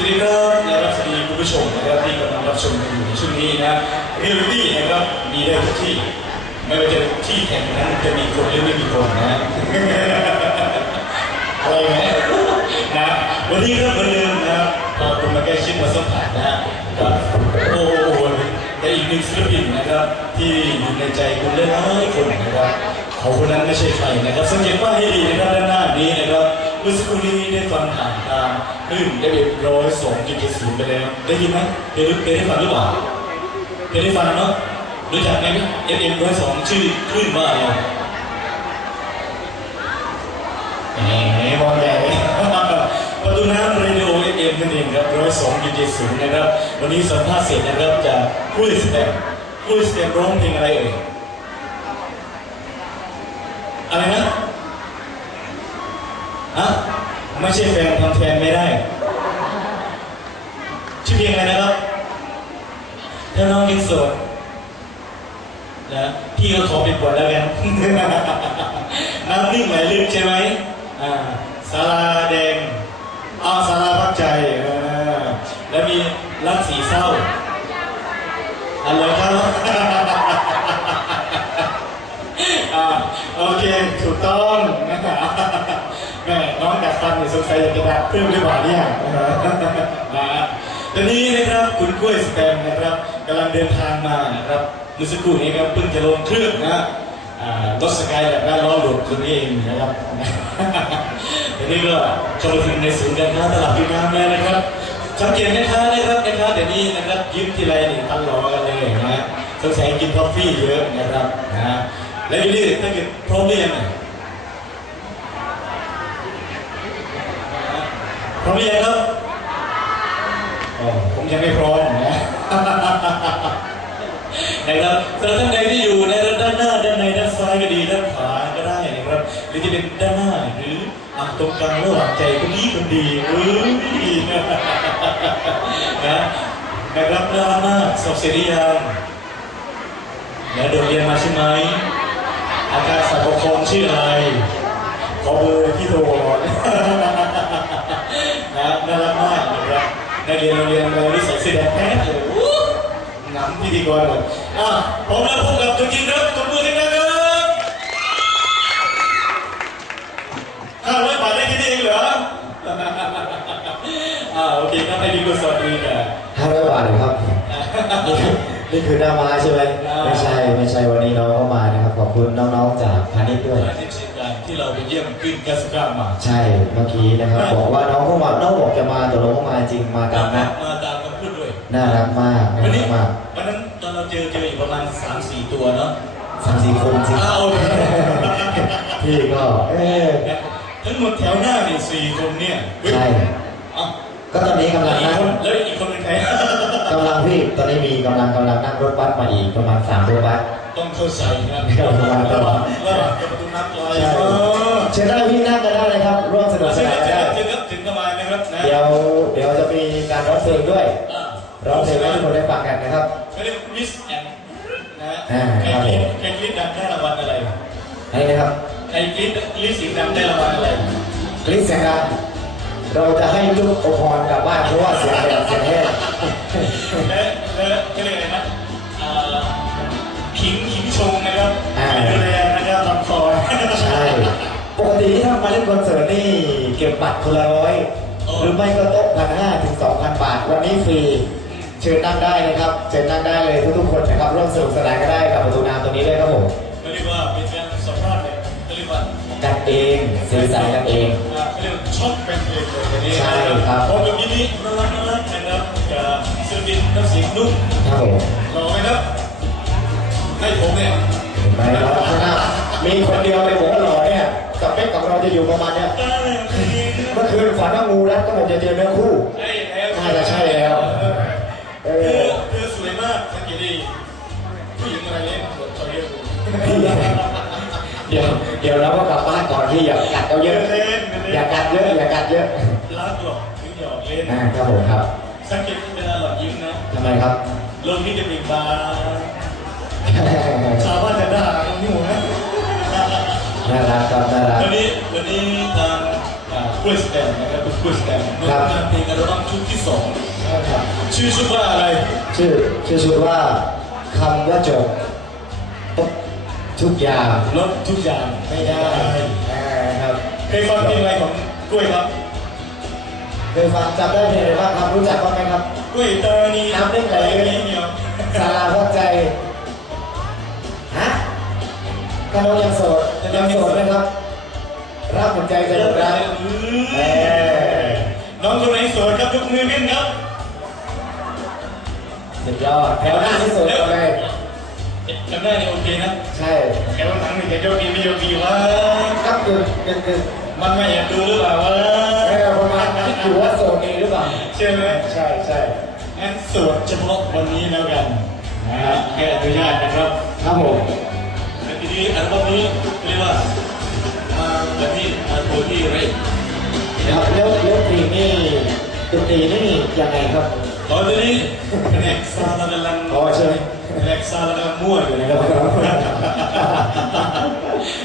สวัสดีครับนะครับสวัสดีคุณผู้ชมนะครับที่กำลังรับชมกันอยู่ในช่วงนี้นะเรียลลิตี้นะครับมีได้ทุกที่ ไม่ว่าจะที่แข่งนั้นจะมีคนหรือไม่มีคนนะอะไรไหมนะวันนี้ก็เหมือนเดิมนะครับพอคุณมาแก้ชิดมาสัมผัสนะกับโอ้โหแต่อีกหนึ่งศิลปินนะครับ ที่อยู่ในใจคุณหลายๆคนนะครับเขาคนนั้นไม่ใช่ใครนะครับสังเกตว่าให้ดีนะครับ เมื่อสักครู่นี้ได้ฟังผ่านทางคลื่นได้เรียบร้อยสองจุดเจ็ดศูนย์ไปแล้ว ได้ยินไหมเคยได้เคยได้ฟังหรือเปล่าเคยได้ฟังเนาะรู้จักไหมเอฟเอ็มร้อยสองชื่อคลื่นว่าอะไรแหมมองใหญ่ประตูน้ำเรดิโอเอ็มนั่นเองครับร้อยสองจุดเจ็ดศูนย์นะครับ วันนี้สัมภาษณ์เสร็จนะครับจะคุยสเต็ปคุยสเต็ปร้องเพลงอะไรเอ่ยอะไรนะ ฮะไม่ใช่แฟนทำแฟนไม่ได้ ชื่อเพลงอะไรนะครับ ถ้าน้องยังโสดนะพี่ก็ขอเป็นบทแล้วกันน้ำนิ่งไหลลึกใช่ไหมอ่าสาราแดงอาสาราพักใจแล้วมีรักสีเศร้าอะไรครับ อ่าโอเค ถูกต้องนะครับแม่น้องดัดฟันเนี่ย สงสัยอยากจะดัดเพิ่มหรือเปล่าเนี่ยนะฮะตอนนี้นะครับคุณกล้วยสแตมนะครับกำลังเดินทางมานะครับเมื่อสักครู่นี้ครับเพิ่งจะลงเครื่องนะฮะรถสกายแบบด้านล้อหลุดคนนี้เองนะครับทีนี้ก็เข้าถึงในศูนย์การค้าตลาดพิมพ์แล้วนะครับสังเกตแม่ค้านะครับแม่ค้าเดี๋ยวนี้นะครับยิ้มทีไรนี่ตันหล่อกันเลยนะฮะสงสัยกินกาแฟเยอะนะครับนะฮะแล้วทีนี้ถ้าเกิดพร้อมหรือยังอะพ ร้อมหรือยังครับอ๋อผมยังไม่พร้อมนะนะครับสำหรับท่านใดที่อยู่ในด้านหน้าด้านในด้านซ้ายก็ดีด้านขวาก็ได้นะครับหรือจะเป็นด้านหน้าหรืออะตรงกลางระหว่างใจคนนี้คนดีเอ้ยนะนะครับน่ารักมากสอบเสร็จหรือยังแล้วโดดเรียนมาใช่ไหมอาจารย์สายปกครองชื่ออะไร ขอเบอร์พี่โทรก่อนนะน่ารักมากนะครับนักเรียนโรงเรียนเราที่ใส่เสื้อแดงแท้เลยอู้หนำพิธีกรหมดอะพร้อมแล้วพบกับตัวจริงครับตบมือให้นะครับห้าร้อยบาทได้แค่นี้เองเหรออ่าโอเคครับให้ดีกุศลดีกันห้าร้อยบาทเหรอครับนี่คือนี่คือหน้าม้าใช่ไหมอ่าไม่ใช่ไม่ใช่วันนี้น้องเข้ามานะครับขอบคุณน้องๆจากพาณิชย์ด้วย ที่เช่นกันที่เราไปเยี่ยมขึ้นกัสกามาใช่ เมื่อกี้นะครับบอกว่าน้องเข้ามาน้องบอกจะมาแต่น้องก็มาจริงมาตามนัดมาตามคำพูดด้วยน่ารักมากน่าวันรันี้กมากวันนั้นตอนเราเจอเจออีกประมาณสามสี่ตัวเนาะสามสี่คนจริงอ้าวโอเคพี่ก็เอ๊ะทั้งหมดแถวหน้านี่สี่คนเนี่ยใช่อะก็ตอนนี้กำแล้ลัวงอีกนั่งคนแล้วอีกคนเป็นใครกำลังพี่ตอนนี้มีกำลังกำลังนั่งรถบัสมาอีกประมาณสามรถบัส ต้องเข้าใจนะเข้าใจระหว่างระหว่างประตูน้ำลอยใช่เออเชิญได้พี่นั่งกันได้เลยครับร่วมสนุกสเชิญนาคนรับได้เชิญครับถึงสบายนะครับนะเดี๋ยวเดี๋ยวจะมีการร้องเพลงด้วยอะร้องเพลงให้ทุกคนได้ฟังกันนะครับเขาเรียกมิสแอนนะฮะอ่าใครครับกผรี๊มดใครกรี๊ดดังได้รางวัลอะไรให้นะครับใครกรี๊ดกรี๊ดเสียงดังได้รางวัลอะไรคลิปเสียงดังเราจะให้จุ๊บโอพรกลับบ้านเพราะว่าเสียงแดดเสียงแห้ง คอนเสิร์ตนี่เก็บบัตรคนละร้อยหรือไม่ก็โต๊ะพันห้าถึงสองพันบาท วันนี้ฟรี เชิญนั่งได้นะครับเชิญนั่งได้เลยทุกๆคนนะครับร่วมสนุกสนานก็ได้กับประตูน้ำตรงนี้ด้วยครับผมเขาเรียกว่าเป็นการสัมภาษณ์เลยเขาเรียกว่ากันเองสื่อสารกันเองอ่าเขาเรียกว่าช็อปเป็นเพลงเลยวันนี้ใช่ครับพอแบบนี้นี่น่ารักน่ารักนะครับกับศิลปินน้ำเสียงนุ่มครับผมหล่อไหมครับให้ผมเนี่ยเห็นไหมเราข้างหน้ามีคนเดียวในหัวหล่อเนี่ย สเปคของเราจะอยู่ประมาณเนี้ยได้เลยพี่เมื่อคืนฝันว่างูรัดก็ผมจะเจอเนื้อคู่ใช่แล้วน่าจะใช่แล้วเอเธออเธอสวยมากสังเกตดีผู้หญิงอะไรเนี่ยชอบเยอะพี่เดี๋ยวเดี๋ยวเราก็กลับบ้านก่อนที่อย่ากัดเอาเยอะเล่นอย่ากัดเยอะอย่ากัดเยอะรักหรอกถึงหยอกเล่นอ่าครับผมครับสังเกตเวลาหลอดยิ้มนะทำไมครับลมนี่จะมีบานชาวบ้านจะด่าตรงนี้หมดนะ น่ารักครับน่ารัก วันนี้วันนี้ทางอ่ากล้วยสแตนนะครับคุณกล้วยสแตนครับงานเพลงอัลบั้มชุดที่สองครับชื่อชุดว่าอะไรชื่อชื่อชุดว่าคำว่าจบทุกอย่างลดทุกอย่างไม่ได้อ่าครับเคยฟังเพลงอะไรของกล้วยครับเคยฟังจำได้เพลงอะไรบ้างครับรู้จักบ้างไหมครับ กล้วยตานีน้ำได้ไหล เหนียว สาราพักใจฮะ ถ้าน้องยังโสดยังโสดนะครับรับหัวใจจะหมดรักเออน้องคนไหนโสดครับยกมือขึ้นครับสุดยอดแถวหน้าที่สุดเลยจำได้เนี่ยโอเคนะ ใช่แถวหลังนี่จะยกดีไม่ยกดีวะครับคือคือคือมันไม่อยากดูหรือเปล่าวะเออประมาณคิดอยู่ว่าโสดดีหรือเปล่าใช่ไหมใช่ใช่งั้นสวดเฉพาะวันนี้แล้วกันนะฮะแค่อนุญาตนะครับครับผม แต่ทีนี้อัลบั้มนี้เรียกว่ามาแบบที่มาโทรที่เรทครับแล้วแล้วตรีนี่ดนตรีนี่ยังไงครับตอนนี้แผนกซาลากำลังอ๋อใช่ไหมแผนกซาลากำลังมั่วอยู่นะครับ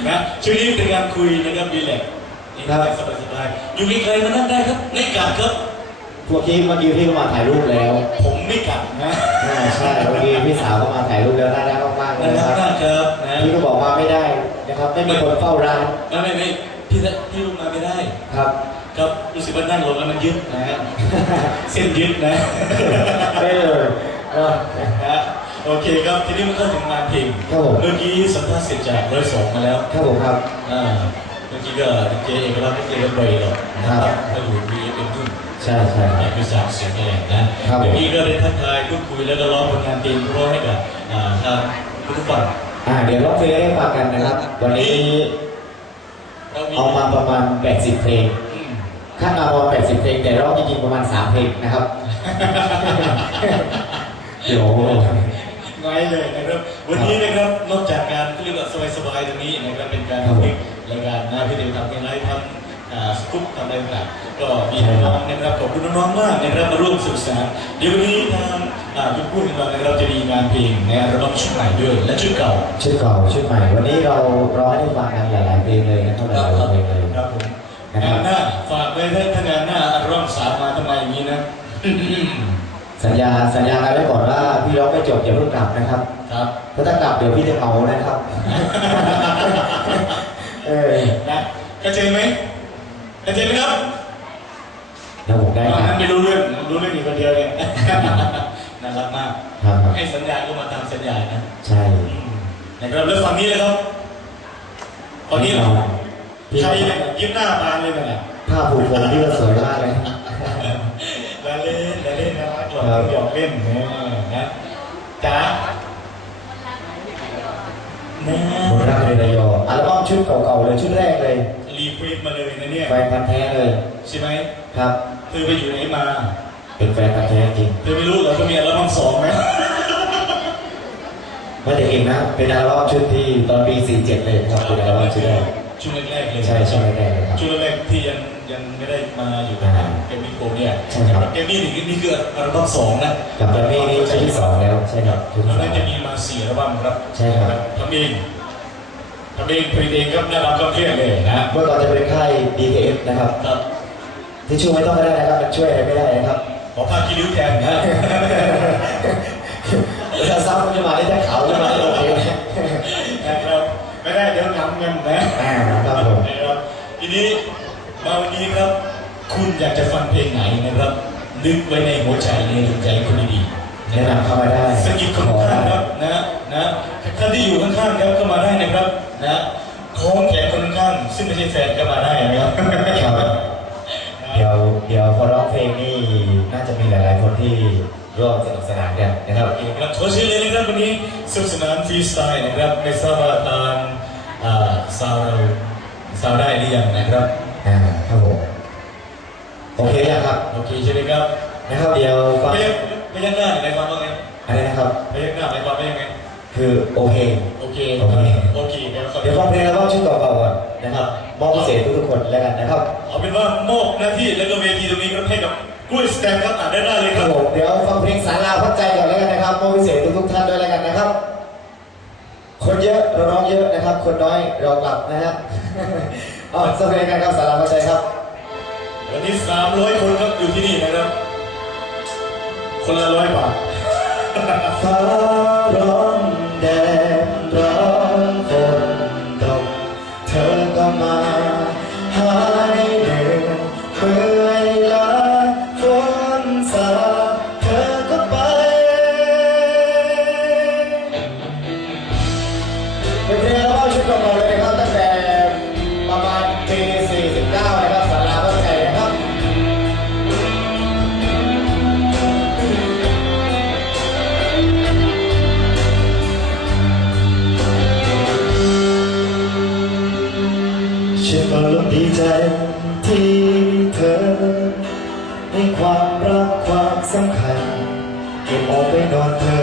นะช่วงนี้เป็นการคุยนะครับรีแลกซ์สบายสบายๆอยู่ใกล้ๆมานั่งได้ครับไม่กัดครับพวกที่เมื่อกี้พี่ก็มาถ่ายรูปแล้ว ผมไม่กัดนะอ่าใช่เมื่อกี้พี่สาวก็มาถ่ายรูปแล้ว ก็บอกว่าไม่ได้นะครับ ไม่มีคนเฝ้าร้านไม่ไม่ไม่พี่จะพี่ลงมาไม่ได้ครับครับรู้สึกว่านั่งรถแล้วมันยึดนะฮะเส้นยึดนะได้เลยเออนะโอเคครับทีนี้มันก็ถึงงานเพลงครับผมเมื่อกี้สัมภาษณ์เสร็จจากร้อยสองมาแล้วครับผมครับอ่าเมื่อกี้ก็เจเอกลักษณ์เจก็ไปหรอกนะครับก็อยู่วีเอ็มนุ่นใช่ใช่อยากพิสากเสียงแรงนะครับผมเมื่อกี้ก็ได้ทักทายพูดคุยแล้วก็ร้องผลงานเพลงร้องให้กับอ่าทางผู้ฟัง อ่าเดี๋ยวร้องเพลงให้ฟังกันนะครับ วันนี้เรามีเอามาประมาณ 80 เพลงอืมขั้นมาประมาณ80 เพลง แต่ร้องจริงๆประมาณ 3 เพลงนะครับ เดี๋ยวน้อยเลยนะครับ วันนี้นะครับนอกจากการเรียกว่าสบายๆตรงนี้นะครับเป็นการครับผมพิกรายการนะพี่เดียวทำเป็นไลฟ์ทำอ่า สกุ๊ปทำอะไรต่างๆก็มีน้องๆนะครับขอบคุณน้องๆมากนะครับมาร่วมสนุกสนานเดี๋ยววันนี้ทางอ่าพี่พูดของเรานะครับจะมีงานเพลงในอัลบั้มชุดใหม่ด้วย และชุดเก่าชุดเก่าชุดใหม่ วันนี้เราร้องให้ฟังกันหลายๆเพลงเลยนะครับหลายๆเพลงเลยครับผมนะครังาบนหน้าฝากไว้ถ้าถ้างานหน้าอัลบั้มสามมาทำไมอย่างนี้นะสัญญาสัญญากันไว้ก่อนว่าพี่ร้องไม่จบอย่าเพิ่งกลับนะครับครับเพราะถ้ากลับเดี๋ยวพี่จะเมานะครับ เออนะเข้าใจไหม เข้าใจไหมครับแล้วผมได้ตอนครันั้บนไม่รู้เรื่องรู้เรื่องอยู่คนเดียวเนี่ยน่ารักมากครับ ให้สัญญาก็มาตามสัญญานะใช่นะครับแล้วฝั่งนี้เลยครับฝั่งนี้เหรอพี่ใครเนี่ยยิ้มหน้าบานเลยนะเนี่ยผ้าผูกผมพี่ก็สวยมากเลยลาเล่นลาเล่นนะรักหยอกครับหยอกเล่นเนี่ยนะจ๋าแน่ ผมรักเลยระยองอัลบั้มชุดเก่าๆเลยชุดแรกเลย รีเควสมาเลยนะเนี่ย แฟนพันธ์แท้เลย ใช่ไหมครับ เธอไปอยู่ไหนมา เป็นแฟนพันธ์แท้จริง เธอไม่รู้เหรอก็มีอัลบั้มสองไหมไม่ได้เองนะ เป็นอัลบั้มชุดที่ตอนปี 47 เลยครับเป็นอัลบั้มชุดแรกช่วงแรกๆเลยใช่ช่วงแรกๆเลยครับ ช่วงแรกๆที่ยังยังไม่ได้มาอยู่กับอ่าเกมมี่โคเนี่ยใช่ครับ เกมมี่นี่นี่คืออัลบั้มสองนะกับแกรมมี่นี่ชุดที่สองแล้ว ใช่ครับชุดแล้ที่วสอน่างจะมีมาสี่อัลบั้มครับ ใช่ครับทำเอง ทำเองผลิตเองครับน่ารักก็เครียดเลยนะเมื่อก่อนจะเป็นค่าย DKF นะครับครับที่ช่วยไม่ต้องก็ได้นะครับมันช่วยอะไรไม่ได้นะครับขอผ้าคีริ้วแทนนะถ้าซ้ำขึ้นมาได้ถ้าขาวขึ้นมาได้โอเคนะนะครับไม่ได้เดี๋ยวน้ำเงินนะอ่าครับผมนะครับทีนี้มาวันนี้ครับ คุณอยากจะฟังเพลงไหนนะครับ นึกไว้ในหัวใจในดวงใจคุณดีๆ แนะนำเข้ามาได้สกิดคนขอข้างได้ๆครับนะนะท่านที่อยู่ข้างๆครับก็มาได้นะครับนะคล้องแขนคนข้างๆซึ่งไม่ใช่แฟนก็มาได้นะครับครับเดี๋ยวเดี๋ยวพอร้องเพลงนี่น่าจะมีหลาย ๆ คนที่ร่วมสนุกสนานกันนะครับครับขอเชิญเลยนะครับวันนี้สนุกสนานฟรีสไตล์นะครับไม่ทราบว่าทางอ่าซาวเราซาวได้หรือยังนะครับอ่าครับผมโอเคยังครับโอเคใช่ไหมครับนะครับเดี๋ยวฟัง ไปยังหน้าในความว่าไงอะไรนะครับ ไปยังหน้าในความว่ายังไงคือโอเค โอเค โอเคโอเคเดี๋ยวฟังเพลงแล้วก็ชื่อเก่าๆอะนะครับมอบพิเศษทุกคนแล้วกันนะครับ เอาเป็นว่ามอบหน้าที่แล้วก็เวทีตรงนี้ก็ให้กับกล้วยสแตมป์ครับอ่านได้เลยครับเดี๋ยวฟังเพลงสาราพักใจก่อนแล้วกันนะครับมอบพิเศษทุกท่านด้วยแล้วกันนะครับ คนเยอะเราร้องเยอะนะครับ คนน้อยเรากลับนะฮะอ๋อสวัสดีกัครับสาราพักใจครับวันนี้สามร้อยคนครับอยู่ที่นี่นะครับ คนละร้อยบาทฟ้าร้องแดด opened up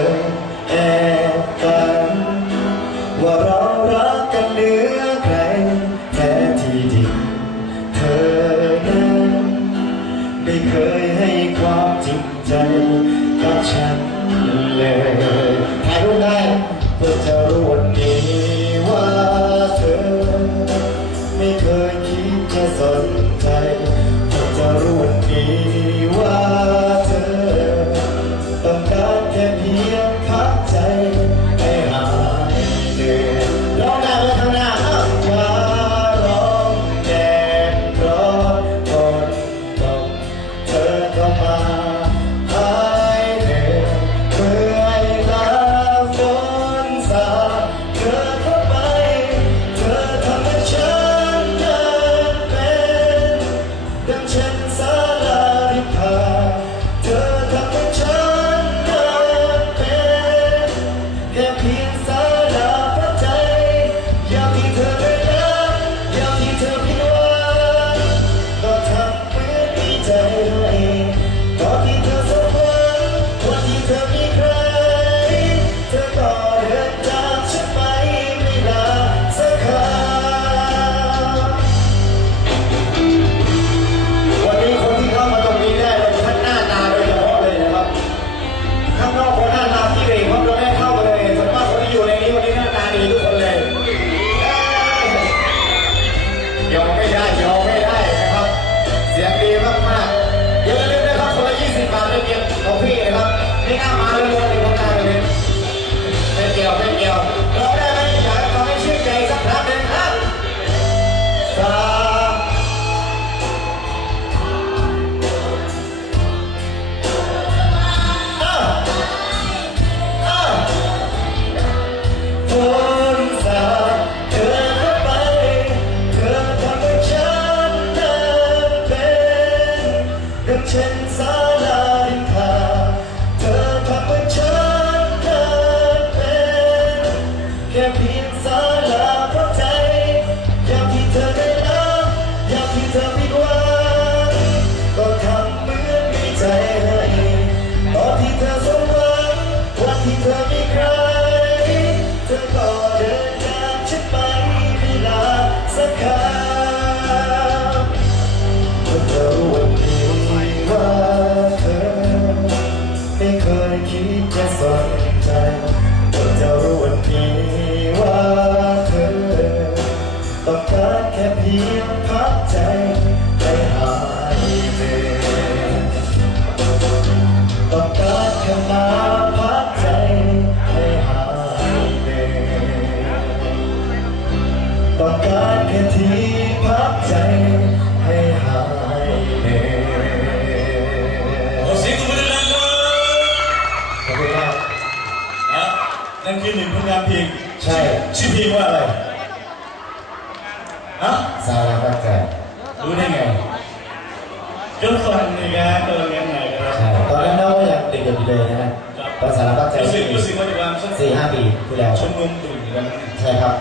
I keep us on time. หนึ่งผลงานเพลงใช่ ชื่อเพลงว่าอะไรฮะซาลาก็แจกรู้ได้ไงก็ฟังนี่ครับเออยังไงครับใช่ตอนนั้นเราก็ยังเด็กๆอยู่เลยนะฮะตอนสารพัดแจกรู้สึกรู้สึกว่าจะวางสักสี่ห้าปีที่แล้วชมรมตื่นอยู่แล้วนะ ใช่ครับ